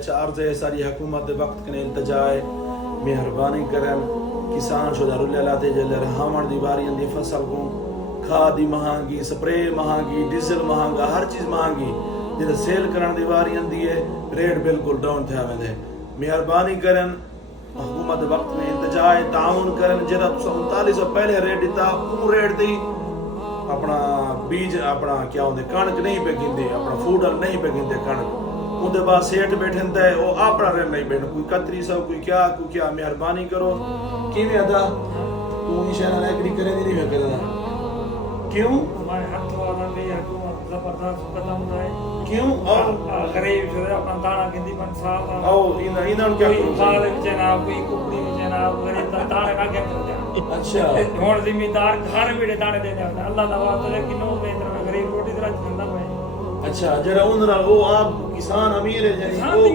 चार से सारी हुकूमत वक्त के इल्तजा है मेहरबानी करन किसान शुदा रुले लाते जले रहमण दी बारी अंदी फसल को खाद दी महंगी स्प्रे महंगी डीजल महंगा हर चीज महंगी जिसे सेल करन दी बारी अंदी है रेट बिल्कुल डाउन थे वेंदे मेहरबानी करन हुकूमत वक्त में इल्तजा है ताउन करन जरा 39 पहले रेट दिता वो रेट दी अपना बीज अपना क्या होंदे कणक नहीं पे गिंदे अपना फूड नहीं पे गिंदे कणक उनके बाद सेठ बैठे थे वो अपना रेट नहीं बैठ कोई 3100 कोई क्या मेहरबानी करो किवें अदा तू निशाना एग्री करे नहीं मैं करदा क्यों हमारे हाथ वाला भी हुकूमत जबरदस्त कदम है क्यों और गरीब जो है अपना दाना गिंदी बन साहब ओ इन्होंने क्या कोई माल में ना कोई कुकड़ी में ना गरीब दा दाना का क्या कर अच्छा हुन जिम्मेदार घर में दाने देने अल्लाह दा वास्ते है कि नो में गरीब रोटी तरह जिंदा है अच्छा जरा उन वो आप किसान अमीर है यानी वो